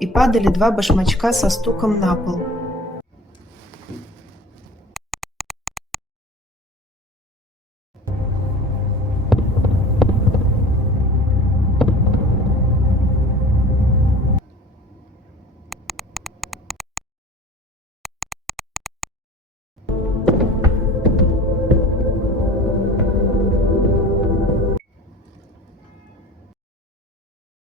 и падали два башмачка со стуком на пол.